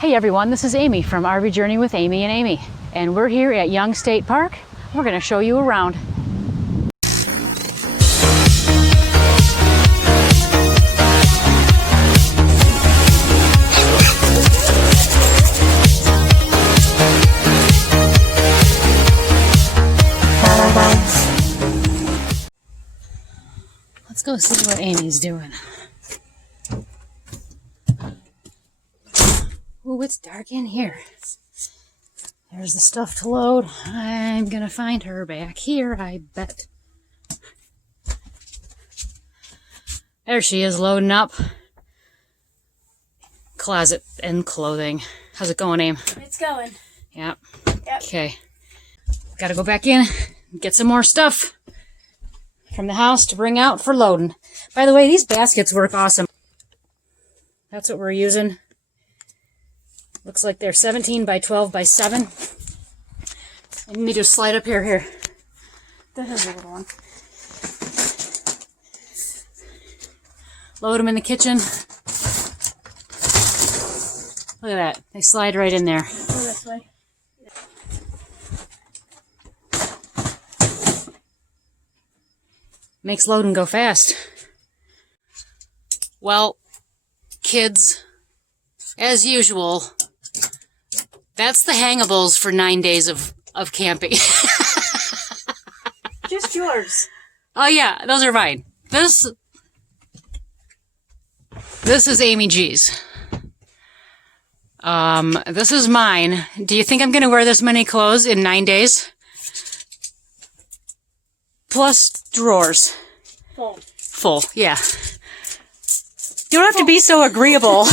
Hey everyone, this is Amy from RVJourney with Amy and Amy, and we're here at Young State Park. We're going to show you around. Let's go see what Amy's doing. Ooh, it's dark in here. There's the stuff to load. I'm gonna find her back here, I bet. There she is, loading up. Closet and clothing. How's it going, Aim? It's going. Yep. Yep. Okay. Gotta go back in, get some more stuff from the house to bring out for loading. By the way, these baskets work awesome. That's what we're using. Looks like they're 17 by 12 by 7. Let me just slide up here. This is a little one. Load them in the kitchen. Look at that. They slide right in there. Go this way. Makes loading go fast. Well, kids, as usual, that's the hangables for 9 days of camping. Just yours. Oh yeah, those are mine. This is Amy G's. This is mine. Do you think I'm going to wear this many clothes in 9 days? Plus drawers. Full, yeah. You don't have to be so agreeable.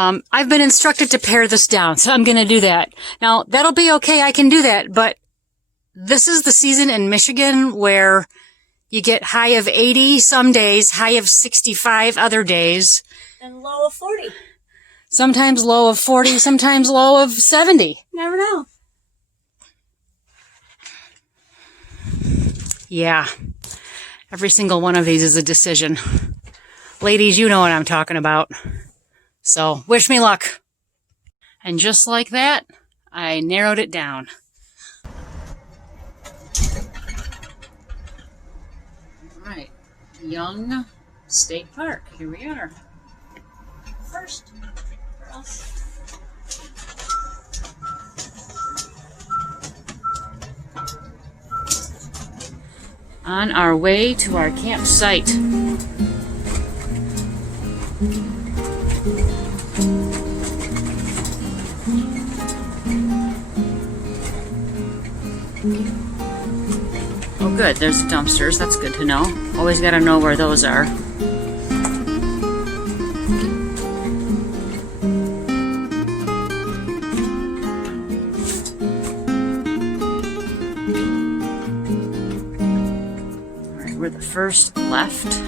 I've been instructed to pare this down, so I'm going to do that. Now, that'll be okay. I can do that, but this is the season in Michigan where you get high of 80 some days, high of 65 other days. And low of 40. Sometimes low of 40, sometimes low of 70. Never know. Yeah. Every single one of these is a decision. Ladies, you know what I'm talking about. So, wish me luck. And just like that, I narrowed it down. All right. Young State Park. Here we are. First for us. On our way to our campsite. Oh good, there's the dumpsters. That's good to know. Always gotta know where those are. We're the first left.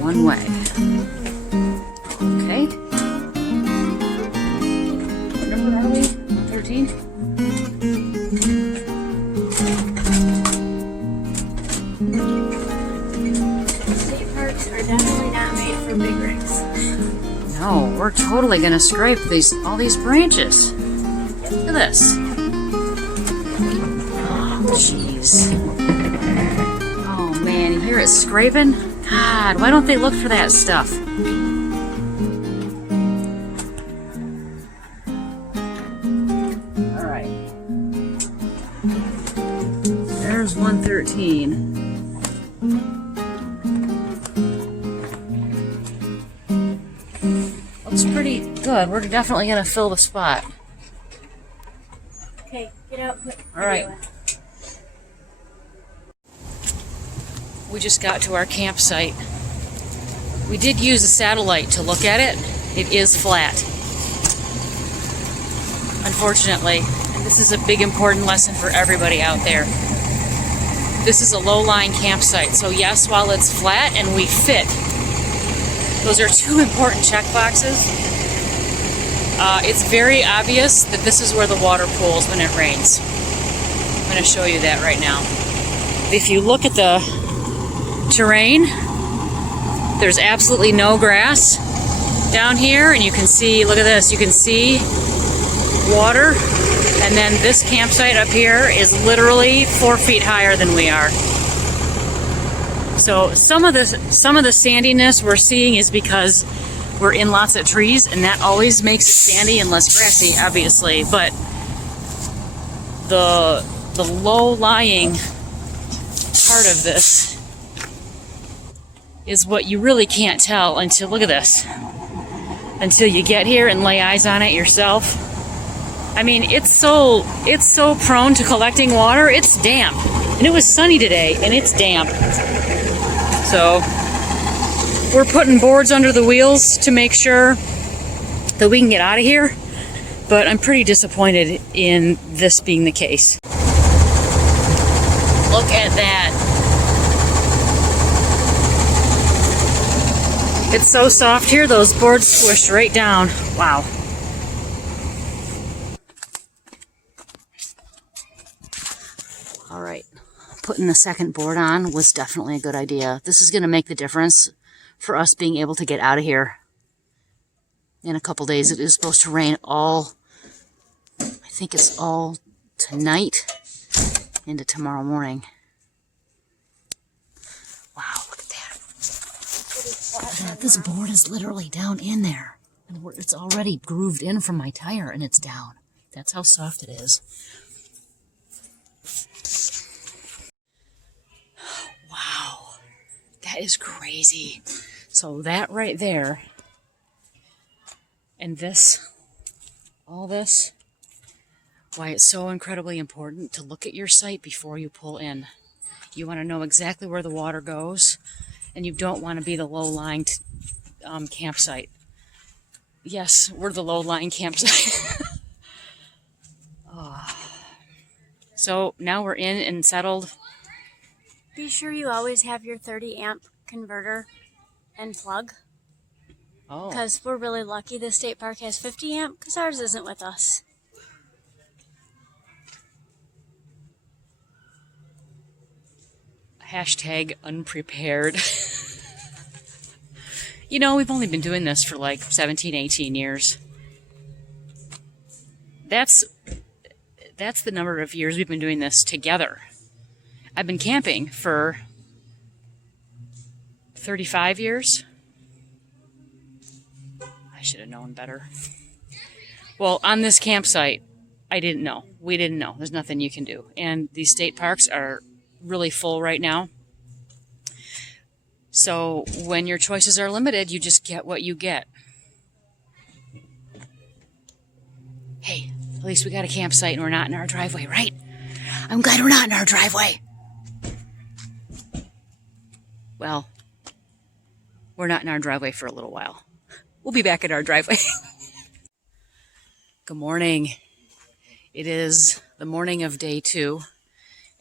One way. Okay. What number are we? 113? State parks are definitely not made for big rigs. No, we're totally gonna scrape all these branches. Look at this. Oh, jeez. Oh man, you hear it scraping? God, why don't they look for that stuff? All right. There's 113. Looks pretty good. We're definitely going to fill the spot. Okay, get out quick. All right. We just got to our campsite. We did use a satellite to look at it. It is flat. Unfortunately. And this is a big important lesson for everybody out there. This is a low-lying campsite. So yes, while it's flat and we fit, those are two important check boxes. It's very obvious that this is where the water pools when it rains. I'm going to show you that right now. If you look at the terrain, there's absolutely no grass down here, and you can see, look at this, you can see water, and then this campsite up here is literally 4 feet higher than we are. So some of the sandiness we're seeing is because we're in lots of trees, and that always makes it sandy and less grassy, obviously, but the low-lying part of this is what you really can't tell until, look at this, until you get here and lay eyes on it yourself. I mean, it's so prone to collecting water. It's damp, and it was sunny today, and it's damp. So we're putting boards under the wheels to make sure that we can get out of here, but I'm pretty disappointed in this being the case. Look at that. It's so soft here, those boards squished right down. Wow. All right, putting the second board on was definitely a good idea. This is going to make the difference for us being able to get out of here in a couple days. It is supposed to rain all, I think it's all tonight into tomorrow morning. Wow, look at that. This board is literally down in there. And it's already grooved in from my tire, and it's down. That's how soft it is. Wow, that is crazy. So that right there, and this, all this, why it's so incredibly important to look at your site before you pull in. You want to know exactly where the water goes, and you don't want to be the low-lying campsite. Yes, we're the low-lying campsite. Oh. So now we're in and settled. Be sure you always have your 30 amp converter and plug. Oh. Because we're really lucky the state park has 50 amp, because ours isn't with us. Hashtag unprepared. You know, we've only been doing this for like 17, 18 years. That's the number of years we've been doing this together. I've been camping for 35 years. I should have known better. Well, on this campsite, I didn't know. We didn't know. There's nothing you can do. And these state parks are really full right now. So when your choices are limited, you just get what you get. Hey, at least we got a campsite and we're not in our driveway, right? I'm glad we're not in our driveway. Well, we're not in our driveway for a little while. We'll be back in our driveway. Good morning. It is the morning of day 2,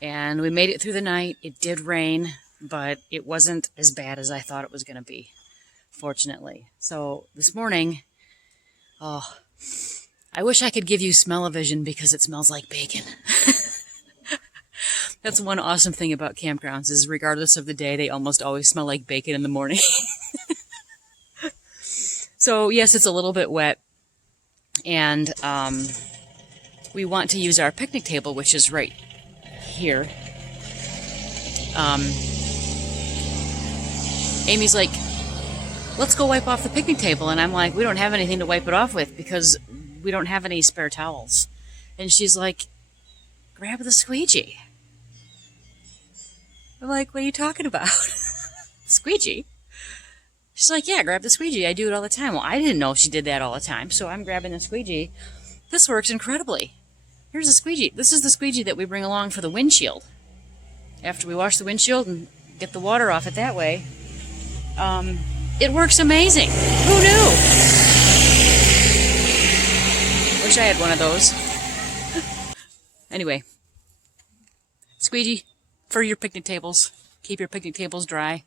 and we made it through the night. It did rain, but it wasn't as bad as I thought it was going to be, fortunately. So this morning, oh, I wish I could give you smell-o-vision because it smells like bacon. That's one awesome thing about campgrounds is regardless of the day, they almost always smell like bacon in the morning. So yes, it's a little bit wet, and we want to use our picnic table, which is right here. Amy's like, let's go wipe off the picnic table, and I'm like, we don't have anything to wipe it off with because we don't have any spare towels. And she's like, grab the squeegee. I'm like, what are you talking about? Squeegee? She's like, yeah, grab the squeegee. I do it all the time. Well, I didn't know she did that all the time, so I'm grabbing the squeegee. This works incredibly. Here's the squeegee. This is the squeegee that we bring along for the windshield. After we wash the windshield and get the water off it that way, it works amazing. Who knew? Wish I had one of those. Anyway, squeegee for your picnic tables. Keep your picnic tables dry.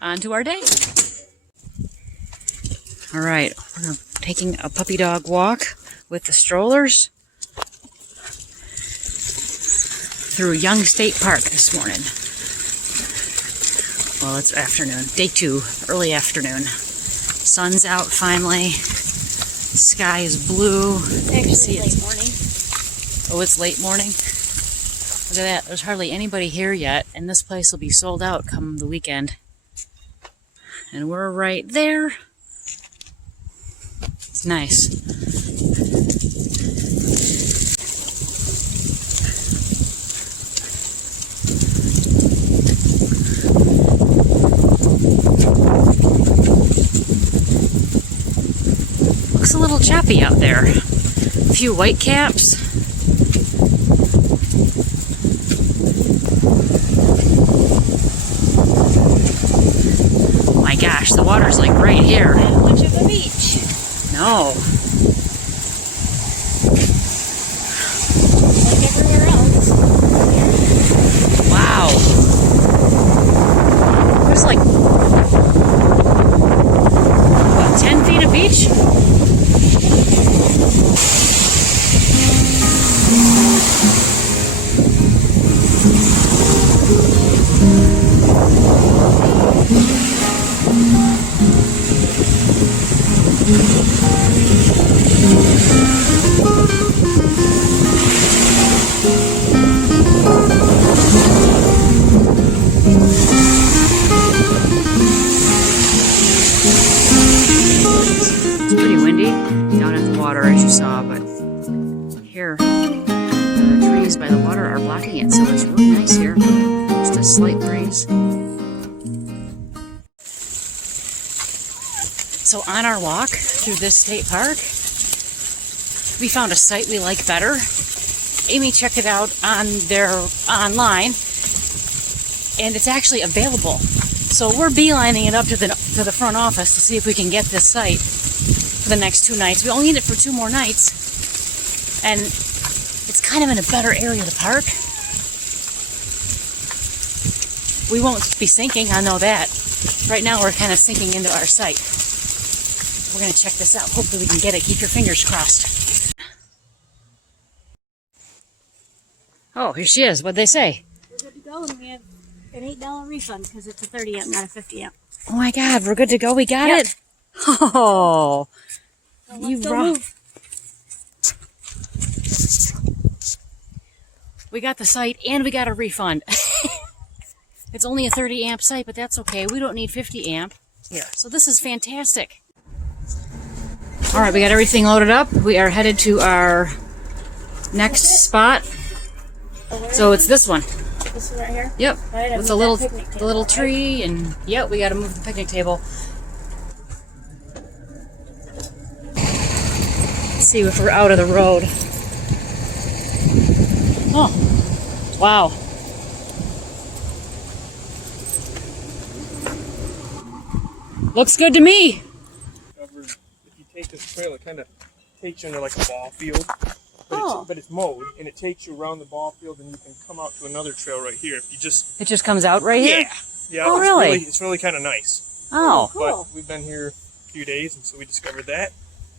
On to our day. All right, we're taking a puppy dog walk with the strollers through Young State Park this morning. Well, it's afternoon. Day 2, early afternoon. Sun's out finally. The sky is blue. Actually, late morning. Oh, it's late morning? Look at that. There's hardly anybody here yet, and this place will be sold out come the weekend. And we're right there. It's nice. Looks a little choppy out there. A few white caps. Oh my gosh, the water's like right here. Not much of a beach. No. Like everywhere else. Wow. There's like, what, 10 feet of beach? It's pretty windy down at the water, as you saw, but here the trees by the water are blocking it, so it's really nice here. Just a slight breeze. So on our walk through this state park, we found a site we like better. Amy checked it out on their online, and it's actually available. So we're beelining it up to the front office to see if we can get this site for the next 2 nights. We only need it for 2 more nights, and it's kind of in a better area of the park. We won't be sinking, I know that. Right now we're kind of sinking into our site. We're going to check this out. Hopefully we can get it. Keep your fingers crossed. Oh, here she is. What'd they say? We're good to go, and we have an $8 refund because it's a 30 amp, not a 50 amp. Oh my God, we're good to go. We got it. Oh, you rock. We got the site and we got a refund. It's only a 30 amp site, but that's okay. We don't need 50 amp here. So this is fantastic. All right, we got everything loaded up. We are headed to our next spot. So it's this one. This one right here? Yep. Right, with the little tree, and yep, we got to move the picnic table. Let's see if we're out of the road. Oh, wow. Looks good to me. If you take this trail, it kind of takes you into like a ball field. But it's mowed, and it takes you around the ball field, and you can come out to another trail right here. If you just... It just comes out right here? Yeah. Oh, really? It's really kind of nice. Oh, cool. But we've been here a few days, and so we discovered that.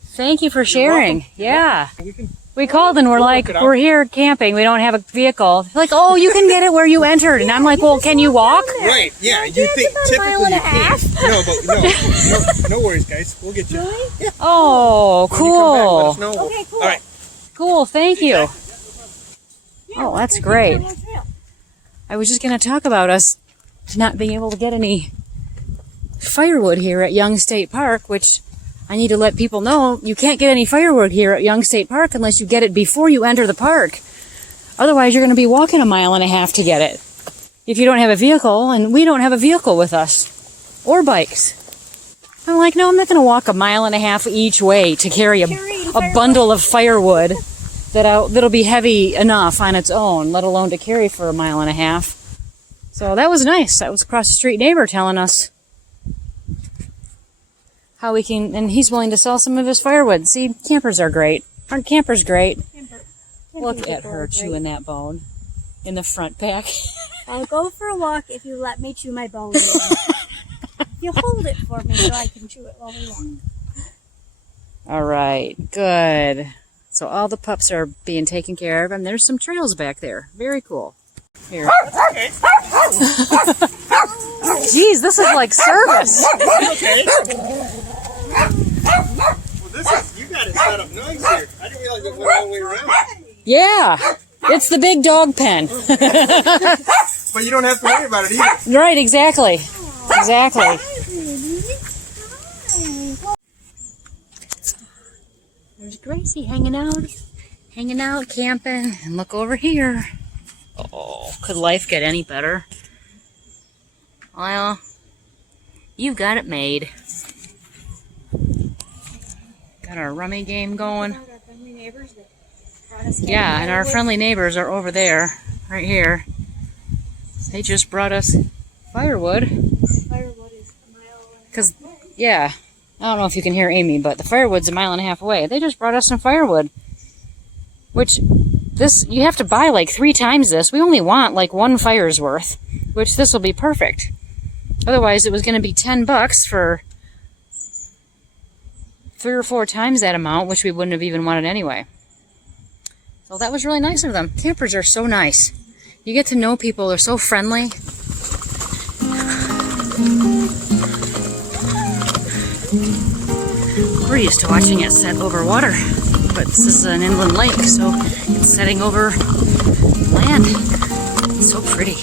Thank you for sharing. Yeah. Welcome. We called and we're like, we're here camping. We don't have a vehicle. They're like, oh, you can get it where you entered. And I'm like, well, can you walk? Right, yeah. You think typically you can't. No, but no worries, guys. We'll get you. Really? Yeah. Oh, When you come back, let cool. us know. Okay, cool. All right. Cool, thank you. Yeah, Oh, we're that's gonna great. take a little trail. I was just going to talk about us not being able to get any firewood here at Young State Park, which I need to let people know you can't get any firewood here at Young State Park unless you get it before you enter the park. Otherwise, you're going to be walking 1.5 miles to get it. If you don't have a vehicle, and we don't have a vehicle with us, or bikes. I'm like, no, I'm not going to walk 1.5 miles each way to carry a bundle of firewood that'll be heavy enough on its own, let alone to carry for 1.5 miles. So that was nice. That was across the street neighbor telling us how we can, and he's willing to sell some of his firewood. See, campers are great. Aren't campers great? Look at her chewing that bone in the front pack. I'll go for a walk if you let me chew my bone. You hold it for me so I can chew it while we walk. All right, good. So all the pups are being taken care of, and there's some trails back there. Very cool. Here. Okay. Geez, this is like service. Okay. Well, this is, you got it set up nice here. I didn't realize it went all the way around. Yeah, it's the big dog pen. But you don't have to worry about it either. Right, exactly. Exactly. There's Gracie hanging out, camping, and look over here. Oh, could life get any better? Well, you've got it made. Got our rummy game going. Yeah, and our friendly neighbors are over there, right here. They just brought us firewood. Firewood is a mile. Because, yeah, I don't know if you can hear Amy, but the firewood's a mile and a half away. They just brought us some firewood. Which, this, you have to buy like 3 times this. We only want like 1 fire's worth, which this will be perfect. Otherwise, it was going to be $10 for 3 or 4 times that amount, which we wouldn't have even wanted anyway. So that was really nice of them. Campers are so nice. You get to know people. They're so friendly. We're used to watching it set over water, but this is an inland lake, so it's setting over land. It's so pretty.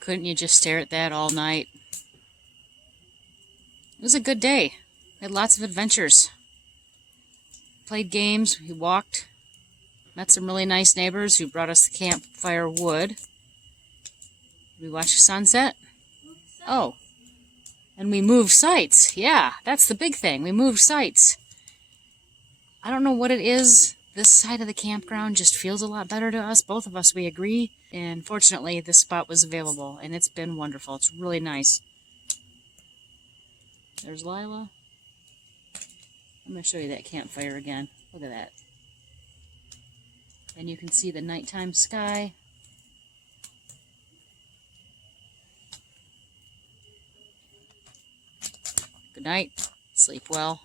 Couldn't you just stare at that all night? It was a good day. We had lots of adventures. Played games, we walked, met some really nice neighbors who brought us the campfire wood. We watched the sunset. Oh, and we moved sites. Yeah, that's the big thing. We moved sites. I don't know what it is. This side of the campground just feels a lot better to us. Both of us, we agree. And fortunately, this spot was available, and it's been wonderful. It's really nice. There's Lila. I'm going to show you that campfire again. Look at that. And you can see the nighttime sky. Good night. Sleep well.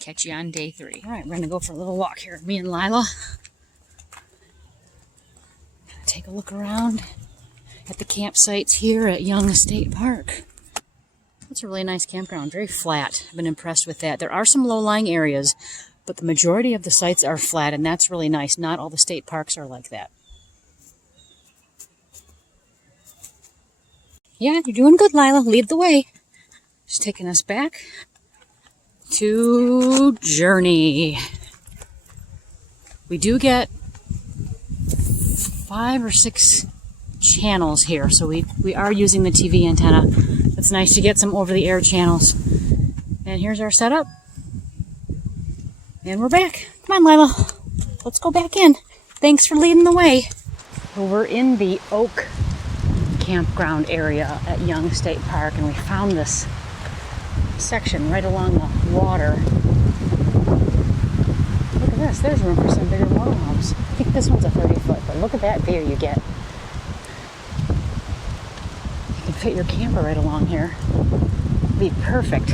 Catch you on day 3. All right, we're going to go for a little walk here. Me and Lila. Take a look around at the campsites here at Young State Park. It's a really nice campground, very flat. I've been impressed with that. There are some low-lying areas, but the majority of the sites are flat, and that's really nice. Not all the state parks are like that. Yeah, you're doing good, Lila. Lead the way. Just taking us back to Journey. We do get 5 or 6 channels here, so we are using the TV antenna. It's nice to get some over-the-air channels. And here's our setup. And we're back. Come on, Lila. Let's go back in. Thanks for leading the way. So we're in the Oak campground area at Young State Park, and we found this section right along the water. Look at this. There's room for some bigger motorhomes. I think this one's a 30-foot, but look at that view you get. You can fit your camper right along here. It'd be perfect.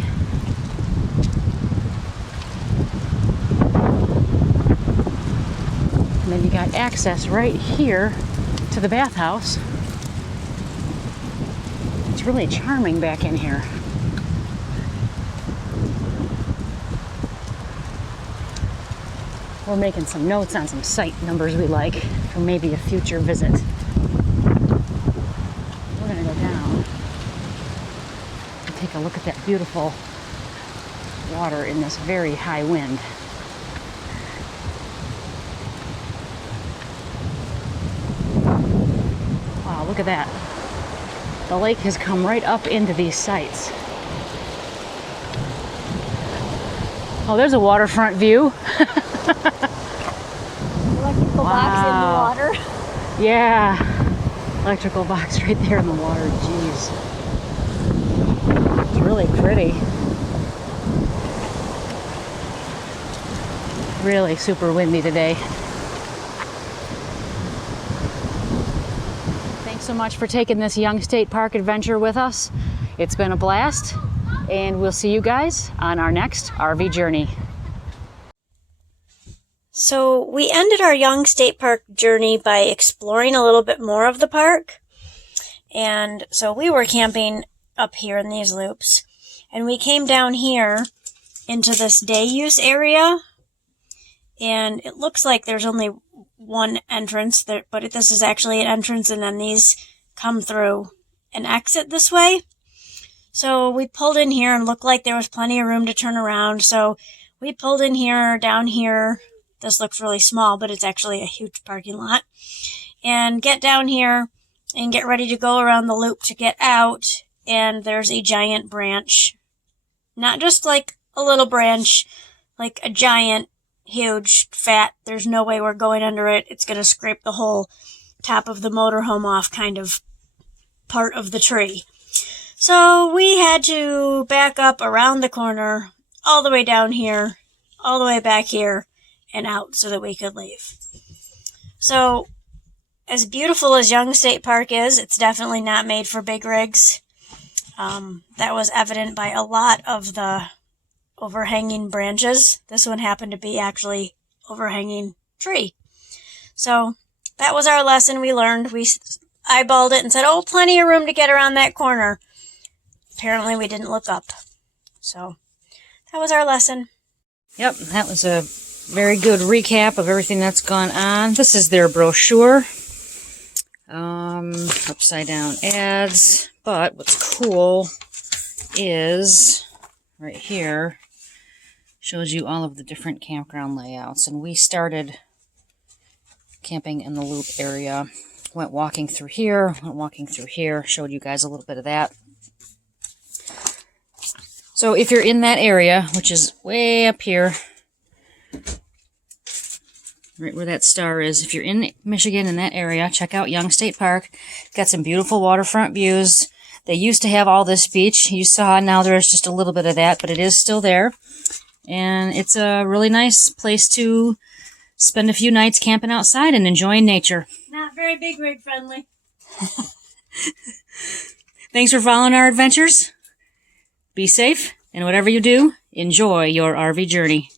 And then you got access right here to the bathhouse. It's really charming back in here. We're making some notes on some site numbers we like for maybe a future visit. We're going to go down and take a look at that beautiful water in this very high wind. Look at that. The lake has come right up into these sites. Oh, there's a waterfront view. Electrical box in the water. Yeah. Electrical box right there in the water. Jeez. It's really pretty. Really super windy today. Thanks so much for taking this Young State Park adventure with us. It's been a blast, and we'll see you guys on our next RV journey. So we ended our Young State Park journey by exploring a little bit more of the park. And so we were camping up here in these loops. And we came down here into this day use area. And it looks like there's only one entrance, there, but this is actually an entrance, and then these come through and exit this way. So we pulled in here and looked like there was plenty of room to turn around. So we pulled in here, down here. This looks really small, but it's actually a huge parking lot. And get down here and get ready to go around the loop to get out. And there's a giant branch. Not just like a little branch, like a giant, huge, fat, there's no way we're going under it. It's going to scrape the whole top of the motorhome off kind of part of the tree. So we had to back up around the corner, all the way down here, all the way back here, and out so that we could leave. So, as beautiful as Young State Park is, it's definitely not made for big rigs. That was evident by a lot of the overhanging branches. This one happened to be actually overhanging tree. So, that was our lesson we learned. We eyeballed it and said, oh, plenty of room to get around that corner. Apparently we didn't look up. So, that was our lesson. Yep, that was a very good recap of everything that's gone on. This is their brochure. Upside down ads. But what's cool is right here shows you all of the different campground layouts. And we started camping in the loop area. Went walking through here, showed you guys a little bit of that. So if you're in that area, which is way up here, right where that star is, if you're in Michigan in that area, check out Young State Park. Got some beautiful waterfront views. They used to have all this beach. You saw now there's just a little bit of that, but it is still there. And it's a really nice place to spend a few nights camping outside and enjoying nature. Not very big rig friendly. Thanks for following our adventures. Be safe, and whatever you do, enjoy your RV journey.